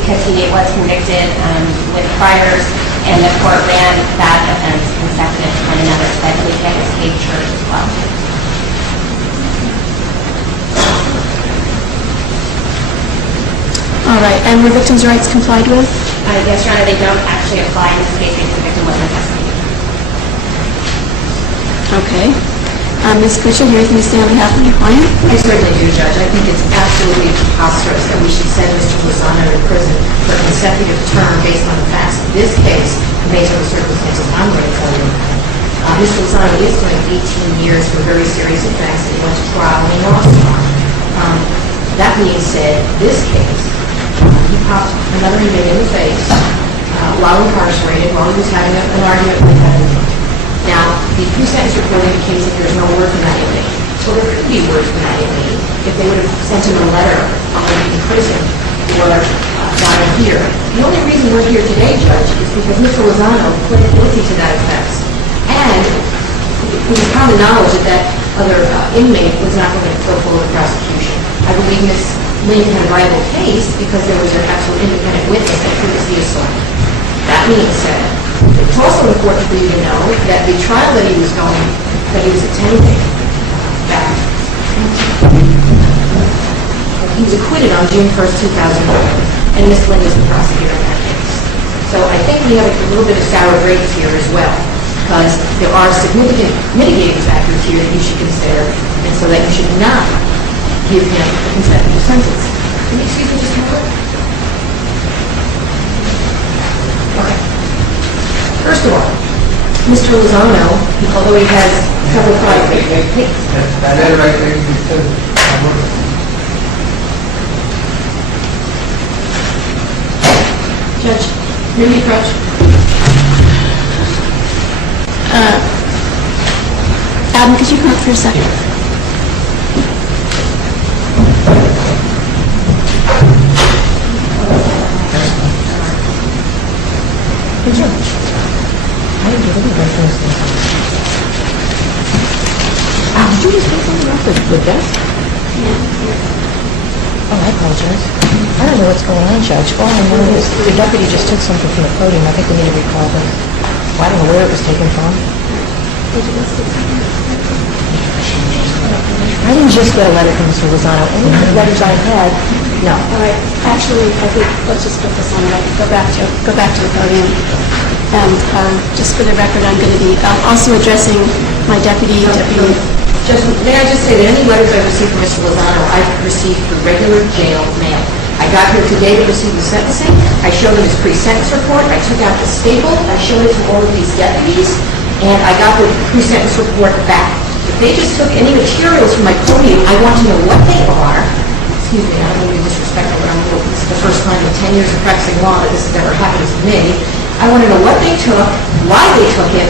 because he was convicted with priors, and the court ran that offense consecutive to one another, so I believe he had escaped church as well. All right, and were victims' rights complied with? Yes, Your Honor, they don't actually apply in this case because the victim wasn't in custody. Okay. Ms. Kutcher, do you have anything to say on behalf of your client? I certainly do, Judge. I think it's absolutely preposterous that we should send Mr. Lozano to prison for a consecutive term based on the facts of this case and based on the circumstances I'm going to tell you about. Mr. Lozano is doing 18 years for very serious offense, and he went to trial and he lost one. That being said, this case, he popped another inmate in the face while incarcerated, while he was having an argument with that inmate. Now, the pre-sentence report indicates that there's no word from that inmate. Well, there could be word from that inmate if they would have sent him a letter on in prison or down here. The only reason we're here today, Judge, is because Mr. Lozano pleaded guilty to that offense. And it was common knowledge that that other inmate was not going to go forward with prosecution. I believe Ms. Lincoln had a viable case because there was an absolute independent witness that proved the assault. That being said, it's also important for you to know that the trial that he was attending, that he was acquitted on June 1st, 2011, and Ms. Lynn is the prosecutor in that case. So I think we have a little bit of sour grapes here as well, because there are significant mitigating factors here that you should consider, and so that you should not give him a consecutive sentence. Can you excuse me just a moment? Okay. First of all, Mr. Lozano, although he has several prior Judge, may we approach? Adam, could you come up for a second? Did you just take something off the desk? Oh, I apologize. I don't know what's going on, Judge. All I know is the deputy just took something from the podium. I think we need to recall them. Well, I don't know where it was taken from. I didn't just get a letter from Mr. Lozano. Any of the letters I had, no. All right. Actually, I think let's just put this on. Go back to the podium. And just for the record, I'm going to be also addressing my deputy. Just, may I just say that any letters I received from Mr. Lozano, I've received through regular jail mail. I got here today to receive the sentencing. I showed him his pre-sentence report. I took out the staple. I showed it to all of these deputies. And I got the pre-sentence report back. If they just took any materials from my podium, I want to know what they are. Excuse me, I don't want to be disrespectful, but this is the first time in 10 years of practicing law that this has ever happened to me. I want to know what they took, why they took it,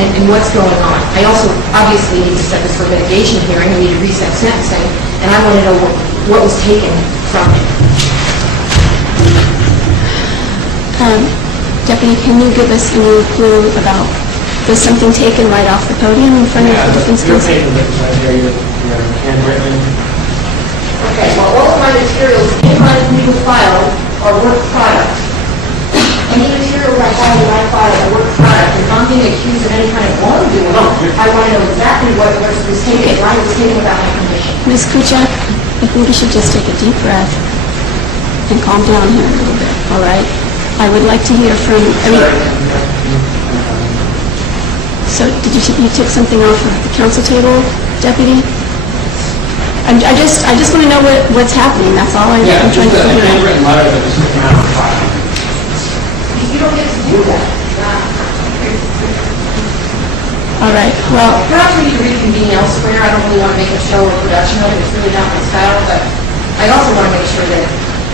and what's going on. I also obviously need to set this for mitigation hearing. I need to reset sentencing, and I want to know what was taken from him. Deputy, can you give us any clue about, was something taken right off the podium in front of the defense counsel? Your handwritten. Okay, well, all of my materials in my legal file are work product. Any material I have in my file are work product. If I'm being accused of any kind of wrongdoing, I want to know exactly what was taken, why it was taken without my permission. Ms. Kuchak, I think you should just take a deep breath and calm down here a little bit, all right? I would like to hear from, so did you took something off of the council table, Deputy? I just want to know what's happening, that's all I'm trying to figure out. Yeah, just a handwritten letter that was taken out of the file. You don't get to do that. All right, well, Perhaps we need to reconvene elsewhere. I don't really want to make a show or production of it. It's really not my style, but I also want to make sure that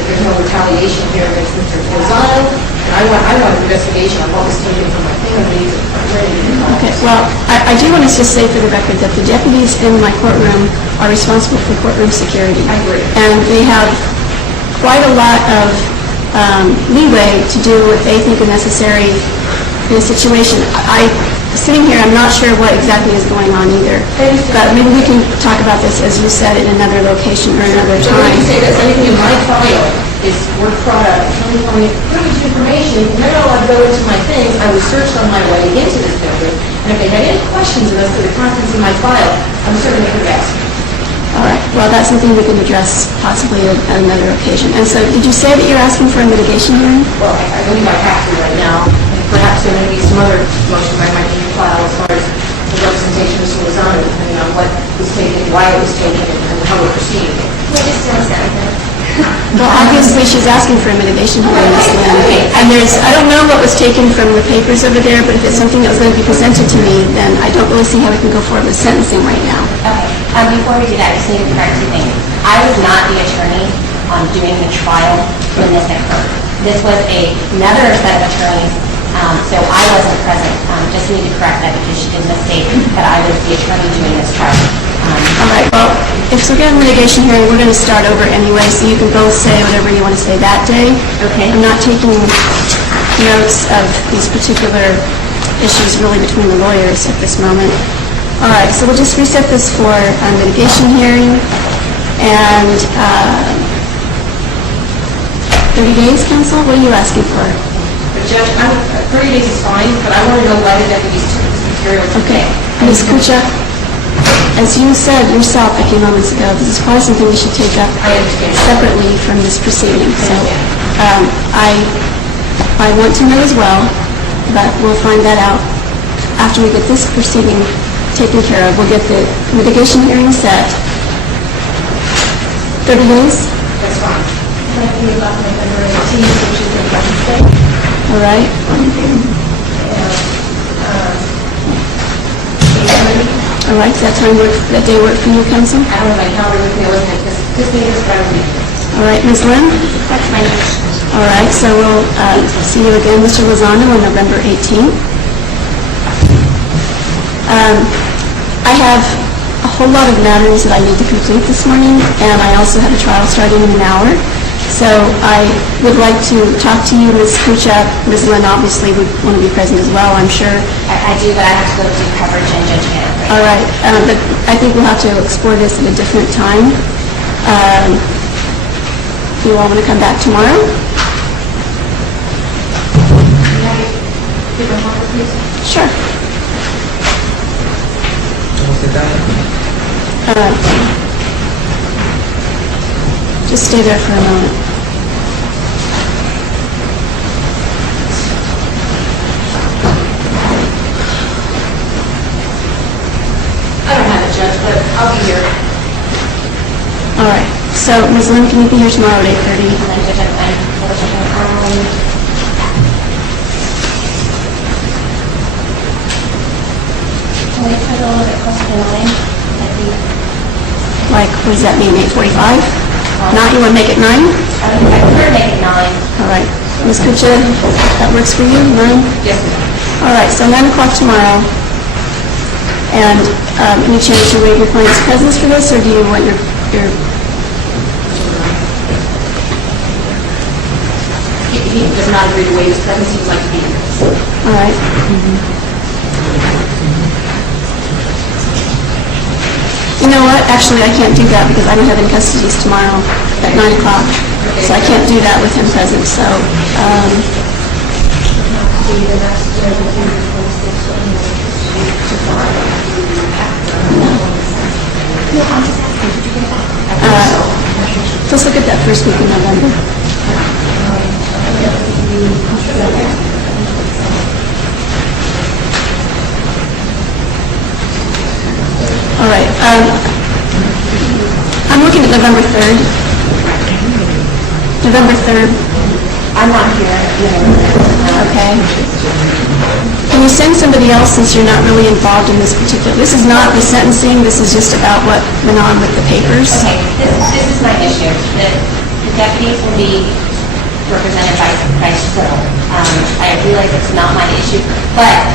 there's no retaliation here against Mr. Lozano. And I want an investigation on what was taken from my fingernails. okay, well, I do want to just say for the record that the deputies in my courtroom are responsible for courtroom security. I agree. And they have quite a lot of leeway to do what they think is necessary in a situation. Sitting here, I'm not sure what exactly is going on either. But maybe we can talk about this, as you said, in another location or another So let time. me say this, anything in my file is work product. privileged information, and they're not allowed to go into my things. I was searched on my way into this building, and if they had any questions as to the contents of my file, I'm certain they could ask. All right, well, that's something we can address possibly at another occasion. And so, did you say that you're asking for a mitigation hearing? Well, I believe I have to right now, and perhaps there may be some other motions I might need to file as far as the representation of Mr. Lozano, depending on what was taken, why it was taken, and how we're proceeding. Well, obviously, she's asking for a mitigation hearing, Ms. Lynn. And I don't know what was taken from the papers over there, but if it's something that was going to be presented to me, then I don't really see how we can go forward with sentencing right now. Okay, before we do that, I just need to correct two things. I was not the attorney doing the trial when this occurred. This was another set of attorneys, so I wasn't present. Just need to correct that because she did mistake that I was the attorney doing this trial. All right, well, if we're getting a mitigation hearing, we're going to start over anyway, so you can both say whatever you want to say that day. Okay. I'm not taking notes of these particular issues really between the lawyers at this moment. All right, so we'll just reset this for a mitigation hearing, and 30 days, counsel? What are you asking for? But Judge, 30 days is fine, but I want to know why the deputies took this material to Okay, Ms. Kucha, as you said yourself a few moments ago, this is probably something we should take up separately from this proceeding. So I want to know as well, but we'll find that out after we get this proceeding taken care of. We'll get the mitigation hearing set. 30 days? That's fine. All right. All right, does that day work for you, counsel? I don't know my calendar with me, because this meeting is Friday. All right, Ms. Lynn? That's my name. All right, so we'll see you again, Mr. Lozano, on November 18th. I have a whole lot of matters that I need to complete this morning, and I also have a trial starting in an hour. So I would like to talk to you, Ms. Kucha. Ms. Lynn obviously would want to be present as well, I'm sure. I do, but I have to go do coverage and Judge Hannah. All right, but I think we'll have to explore this at a different time. Do you all want to come back tomorrow? Sure. Just stay there for a moment. I don't have it, Judge, but I'll be here. All right, so Ms. Lynn, can you be here tomorrow at 8:30? And then Judge, I'm double-checking. Can we put a little bit closer to 9? Like, what does that mean, 8:45? Not, you want to make it 9? I prefer to make it 9. All right. Ms. Kucha, that works for you, 9? Yes, ma'am. All right, so 9 o'clock tomorrow. And any chance you waive your client's presence for this, or do you want your He does not agree to waive his presence, he would like to be here. all right? You know what? Actually, I can't do that because I don't have any custodies tomorrow at 9 o'clock. So I can't do that with him present, so, let's look at that first week in November. All right, I'm looking at November 3rd. November 3rd, I'm not here. okay. Can you send somebody else since you're not really involved in this particular, this is not the sentencing, this is just about what went on with the papers? Okay, this is my issue. The deputies will be represented by civil. I realize it's not my issue, but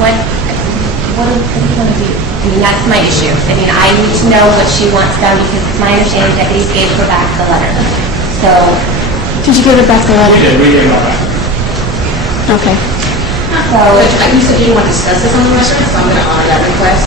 what do you want to do? I mean, that's my issue. I mean, I need to know what she wants done because it's my understanding deputies gave her back the letter. So, Did you give it back the letter? We did all that. Okay. You said you didn't want to discuss this on the record, so I'm going to honor that request.